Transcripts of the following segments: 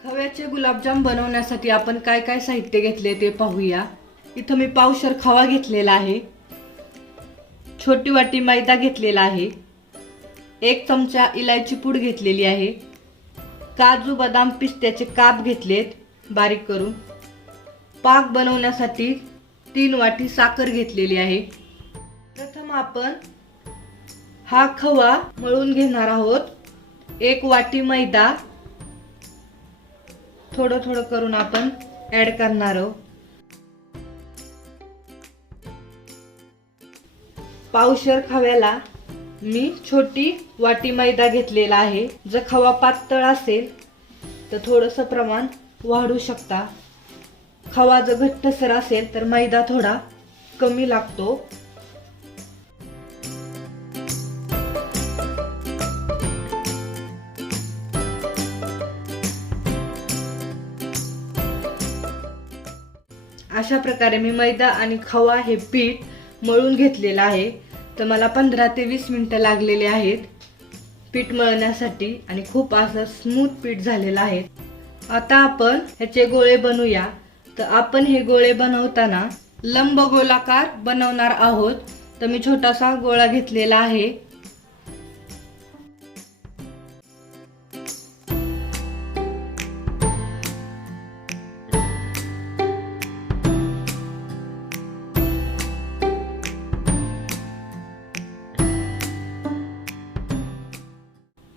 खव्याचे गुलाबजाम बनवण्यासाठी आपण काय काय साहित्य घेतले ते पाहूया। इथं मी पावशर खवा घेतलेला आहे, छोटी वाटी मैदा घेतलेला आहे, 1 चमचा इलायची पूड घेतलेली आहे, काजू बदाम पिस्त्याचे काप घेतलेत बारीक करून, पाक बनवण्यासाठी 3 वाटी साखर घेतलेली आहे। प्रथम आपण हा खवा मळून घेणार आहोत। 1 वाटी मैदा थोडं थोडं करून आपण ऍड करणार आहोत। पावशर खव्याला मी छोटी वाटी मैदा घेतलेला आहे। जर खवा पातळ असेल तर थोडंसं प्रमाण वाढू शकता। खवा जर घट्टसर असेल तर मैदा थोडा कमी लागतो। अशा प्रकारे मी मैदा आणि खवा हे पीठ मळून घेतलेलं आहे। तर मला 15 ते 20 मिनिटं लागलेले आहेत पीठ मळण्यासाठी आणि खूप असं स्मूथ पीठ झालेलं आहे। आता आपण ह्याचे गोळे बनवूया। तर आपण हे गोळे बनवताना लंब गोलाकार बनवणार आहोत। तर मी छोटासा गोळा घेतलेला आहे।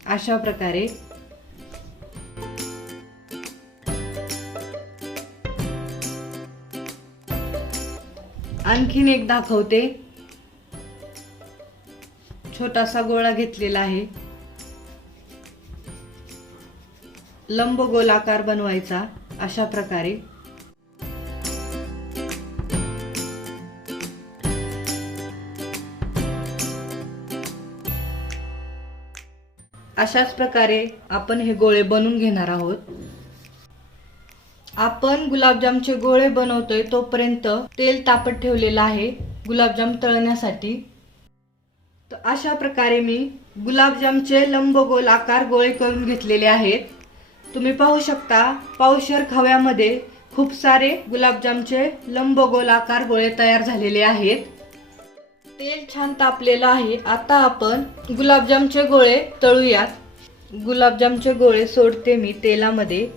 अशा प्रकारे आणखीन एक दाखवते। छोटासा गोळा घेतलेला आहे, लंब गोलाकार बनवायचा अशा प्रकारे। अशाच प्रकारे आपण हे गोळे बनवून घेणार आहोत। आपण गुलाबजामचे गोळे बनवतोय तोपर्यंत तेल तापत ठेवलेलं आहे गुलाबजाम तळण्यासाठी। तर अशा प्रकारे मी गुलाबजामचे लंब गोल आकार गोळे करून घेतलेले आहेत। तुम्ही पाहू शकता पावशर खव्यामध्ये खूप सारे गुलाबजामचे लंब गोल आकार गोळे तयार झालेले आहेत। तेल छान तापलेलं आहे। आता आपण गुलाबजामचे गोळे तळूयात। गुलाबजामचे गोळे सोडते मी तेलामध्ये।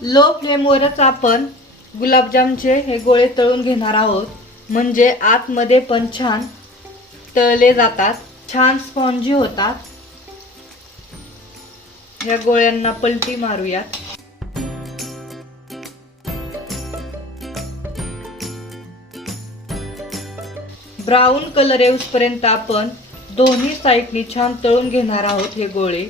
लो फ्लेमवरच आपण गुलाबजामचे हे गोळे तळून घेणार आहोत, म्हणजे आतमध्ये पण छान तळले जातात, छान स्पॉन्जी होतात। या गोळ्यांना पलटी मारूयात। ब्राऊन कलर येऊपर्यंत आपण दोन्ही साइडनी छान तळून घेणार आहोत हे गोळे।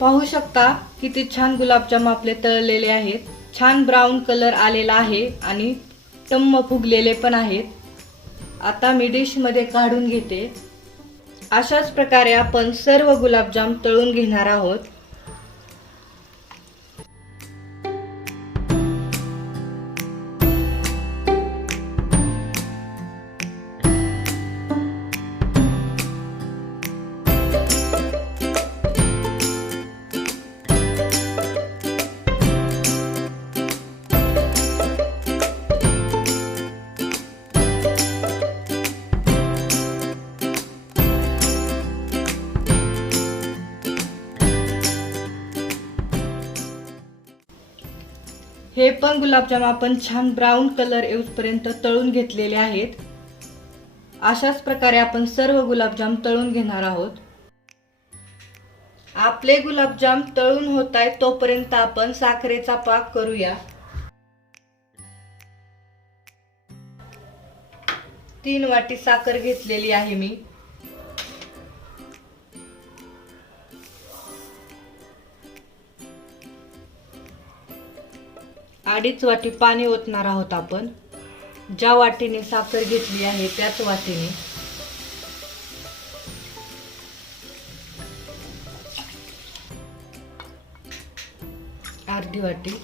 पाहू शकता किती छान गुलाबजाम आपले तळलेले आहेत। छान ब्राऊन कलर आलेला आहे आणि टम्म फुगलेले पण आहेत। आता मी डिश मध्ये काढून घेते। अशाच प्रकारे आपण सर्व गुलाबजाम तळून घेणार आहोत। हे पण गुलाबजाम आपण छान ब्राऊन कलर येऊपर्यंत तळून घेतलेले आहेत. अशाच प्रकारे आपण सर्व गुलाबजाम तळून घेणार आहोत. आपले गुलाबजाम तळून होत आहेत तोपर्यंत आपण साखरेचा पाक करूया. 3 वाटी साखर घेतलेली आहे मी. अडीच वाटी पाणी ओतणार आहोत आपण. ज्या वाटीने साखर घेतली आहे त्याच वाटीने. अर्धी वाटी.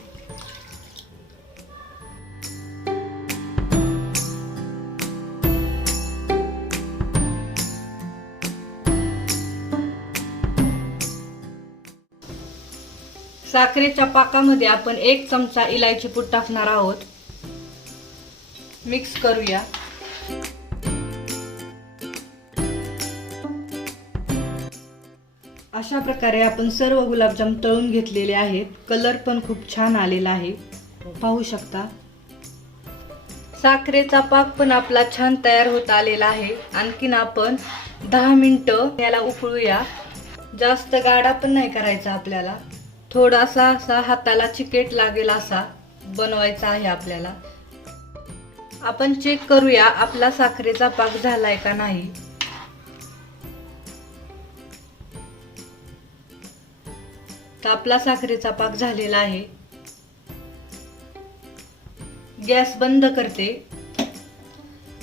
साखरेच्या पाकामध्ये आपण 1 चमचा इलायची पूड टाकणार आहोत. मिक्स करूया. अशा प्रकारे आपण सर्व गुलाबजाम तळून घेतलेले आहेत. कलर पण खूप छान आलेला आहे, पाहू शकता. साखरेचा पाक पण आपला छान तयार होत आलेला आहे. आणखीन आपण 10 मिनिटं याला उकळूया. जास्त गाढा पण नाही करायचा आपल्याला. थोडासा असा हाताला चिकट लागेल असा बनवायचा आहे आपल्याला. आपण चेक करूया आपला साखरेचा पाक झालाय का नाही. तर आपला साखरेचा पाक झालेला आहे. गॅस बंद करते.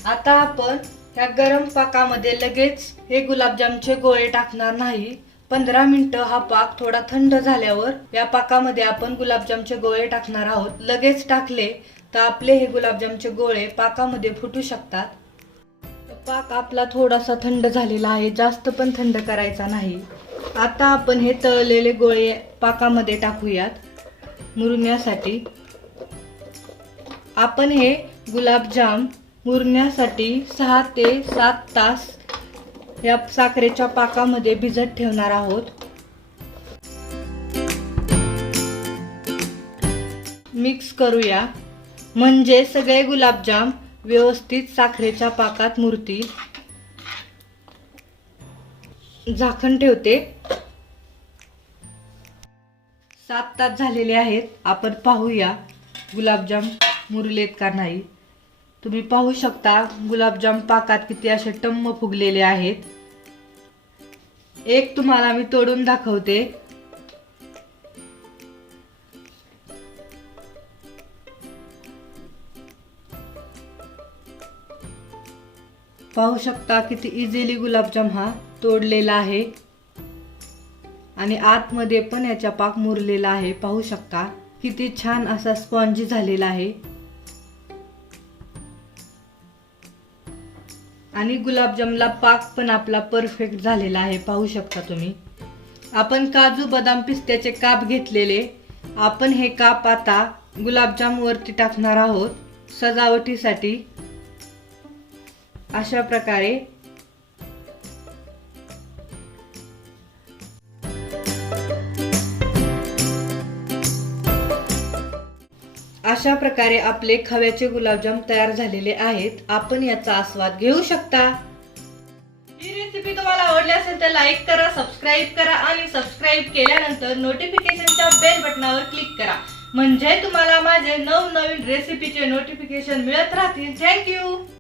आता आपण या गरम पाकामध्ये लगेच हे गुलाबजामचे गोळे टाकणार नाही. 15 मिनिटं हा पाक थोडा थंड झाल्यावर या पाकामध्ये आपण गुलाबजामचे गोळे टाकणार आहोत. लगेच टाकले तर आपले हे गुलाबजामचे गोळे पाकामध्ये फुटू शकतात. पाक आपला थोडासा थंड झालेला आहे, जास्त पण थंड करायचा नाही. आता आपण हे तळलेले गोळे पाकामध्ये टाकूयात मुरण्यासाठी. आपण हे गुलाबजाम मुरण्यासाठी 6 ते 7 तास या साखरेच्या पाकामध्ये भिजत ठेवणार आहोत. मिक्स करूया म्हणजे सगळे गुलाबजाम व्यवस्थित साखरेच्या पाकात मुरतील. झाकण ठेवते. 7 तास झालेले आहेत. आपण पाहूया गुलाबजाम मुरलेत का नाही. तुम्ही पाहू शकता गुलाबजाम पाकात किती असे टम्म फुगलेले आहेत. एक तुम्हाला मी तोडून दाखवते. पाहू शकता किती इझिली गुलाबजाम हा तोडलेला आहे आणि आतमध्ये पण याचा पाक मुरलेला आहे. पाहू शकता किती छान असा स्पॉन्जी झालेला आहे. आणि गुलाबजामला पाक पण आपला परफेक्ट झालेला आहे. पाहू शकता तुम्ही. आपण काजू बदाम पिस्त्याचे काप घेतलेले. आपण हे काप आता गुलाबजाम वरती टाकणार आहोत सजावटीसाठी. अशा प्रकारे आपले खव्याचे गुलाबजाम तयार झालेले आहेत. आपण याचा आस्वाद घेऊ शकता. ही रेसिपी तुम्हाला आवडली असेल तर लाईक करा, सबस्क्राईब करा आणि सबस्क्राईब केल्यानंतर नोटिफिकेशनच्या बेल बटनावर क्लिक करा म्हणजे तुम्हाला माझे नवनवीन रेसिपीचे नोटिफिकेशन मिळत राहतील. थँक्यू.